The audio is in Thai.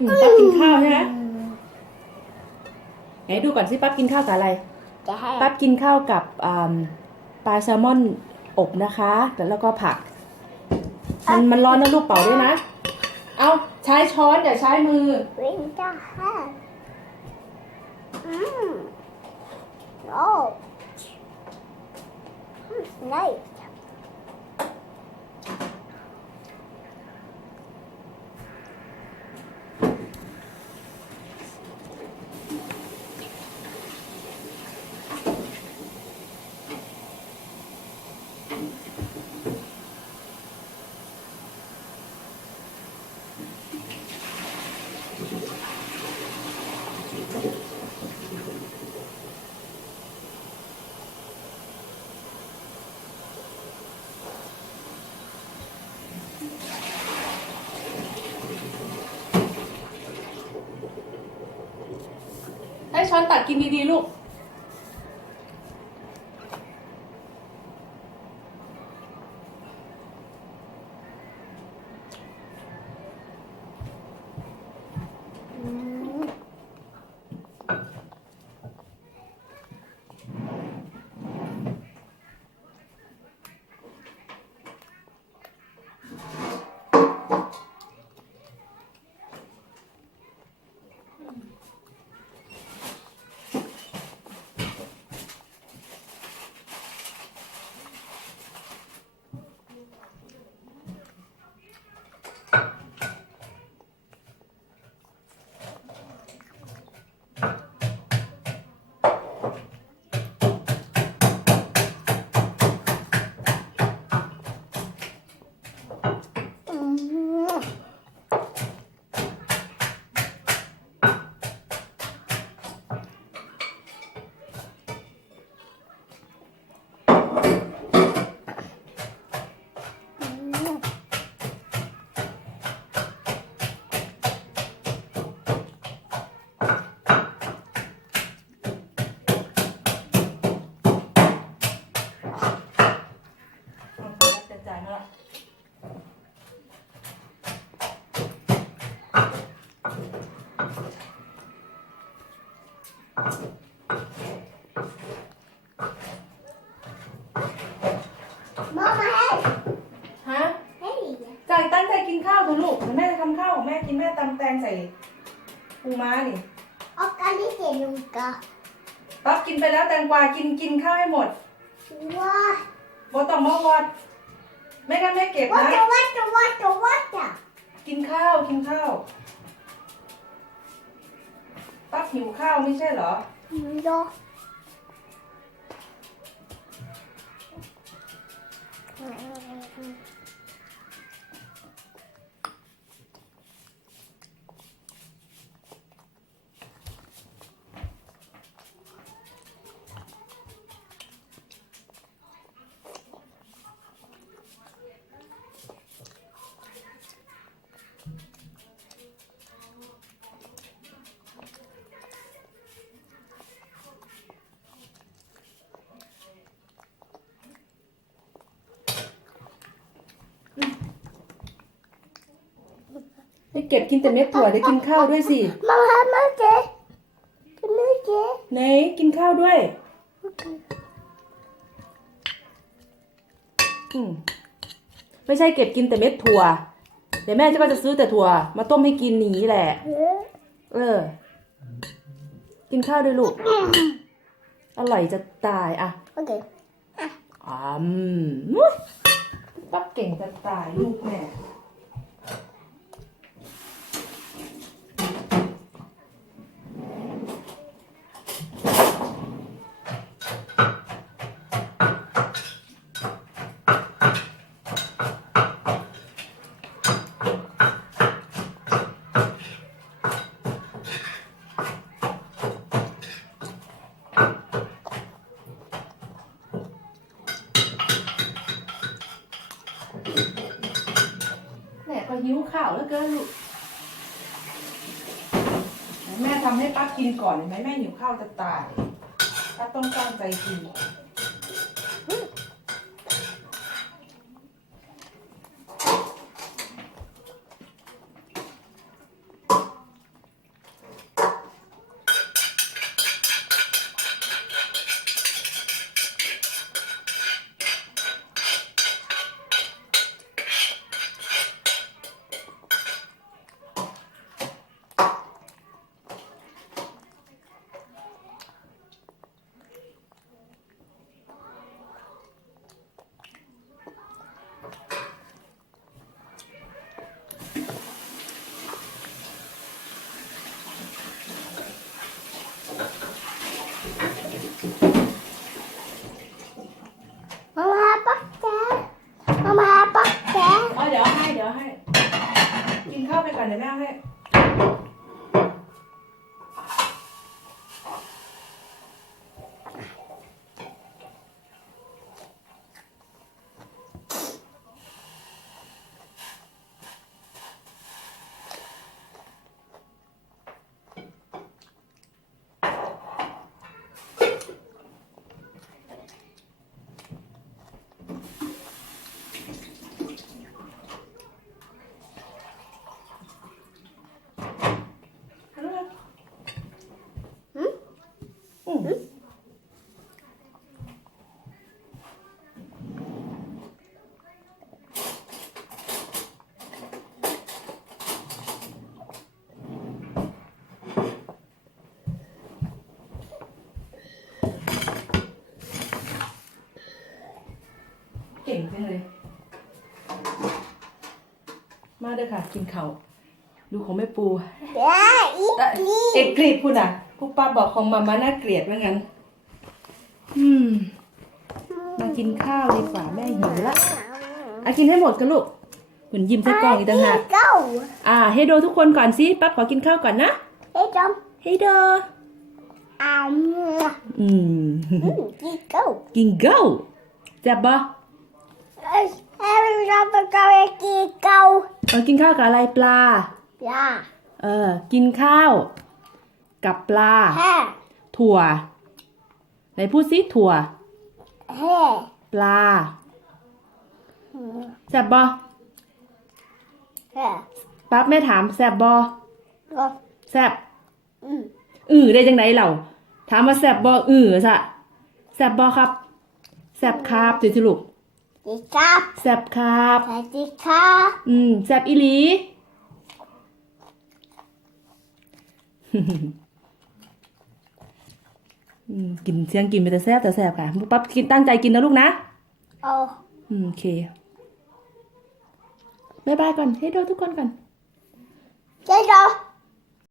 อืมปั๊บกินข้าวใช่ไหมไหนดูก่อนสิปั๊บกินข้าวกับอะไร จะให้ปั๊บกินข้าวกับอ่าปลาแซลมอนอบนะคะแล้วก็ผัก มันมันร้อนนะลูกเป่าด้วยนะ เอาใช้ช้อนอย่าใช้มือ วิ่งจะให้อืมโอ้ได้ ช้อนตักกินดีๆลูก ตั้งใจกินข้าวเถอะลูกเดี๋ยวแม่จะทำข้าวของแม่กินแม่ตำแตงใส่ปูม้านี่เอาการที่เจ็ดลุงกะปั๊บกินไปแล้วแตงกวากินกินข้าวให้หมดว้าบอต้องมาวอดไม่งั้นแม่เก็บวัดนะจะวัดจะวัดจะวัดจ้ะกินข้าวกินข้าวปั๊บหิวข้าวไม่ใช่เหรอ ไม่รอ ไม่เก็บกินแต่เม็ดถั่วเดี๋ยวกินข้าวด้วยสิ มามามาเจ๊จะไม่เจ๊ไหนกินข้าวด้วยอืมไม่ใช่เก็บกินแต่เม็ดถั่ว เดี๋ยวแม่จะก็จะซื้อแต่ถั่ว มาต้มให้กินหนีแหละเฮ้ยเออ กินข้าวด้วยลูก อร่อยจะตายอะ โอเคอืมอุ๊ยปั๊บเก่งจะตายลูกแม่ หิวข้าวแล้วเกินลูกแม่ทำให้ป้ากินก่อนเห็นไหมแม่หิวข้าวจะตายป้าต้องตั้งใจกิน เดี๋ยวแม่เอาให้ ฮัลโหลอืมอืมเก่งจังเลย มาเด้อค่ะ กินข้าวดูของแม่ปูเดี๋ยวอีกเอ่อทีเอกกรีดพูดอะพวกป้าบอกของมาม่าน่าเกลียดว่างั้น อืม มากินข้าวดีกว่าแม่หิวละอะกินให้หมดกันลูกเหมือนยิ้มใส่กล่องอีกต่างหากเก้าอ่าให้โดทุกคนก่อนสิปั๊บขอกินข้าวก่อนนะเฮ้ยจอมให้โดอ่าอืมอีกเก้ากินเก้าแจ็บบ่ เอ้ยเฮ้ยเราไปเก้าอีกเก้าเอากินข้าวกับอะไรปลายาเออ กินข้าว กับปลาแฮ่ถั่วไหนพูดสิถั่วแฮ่ปลาแซ่บบ่แฮ่ปั๊บแม่ถามแซ่บบ่ก็แซ่บอืมอือได้จังไดเหล่าถามว่าแซ่บบ่อือซะแซ่บบ่ครับแซ่บครับสิสิลูก ดีครับแซ่บครับ สวัสดีครับอืมแซ่บอีหลี อืมกินเสียงกินไปแต่แซ่บแต่แซ่บค่ะปั๊บกินตั้งใจกินนะลูกนะโอ้อืมโอเคบายบายก่อนให้ดูทุกคนก่อน เจ๊จอม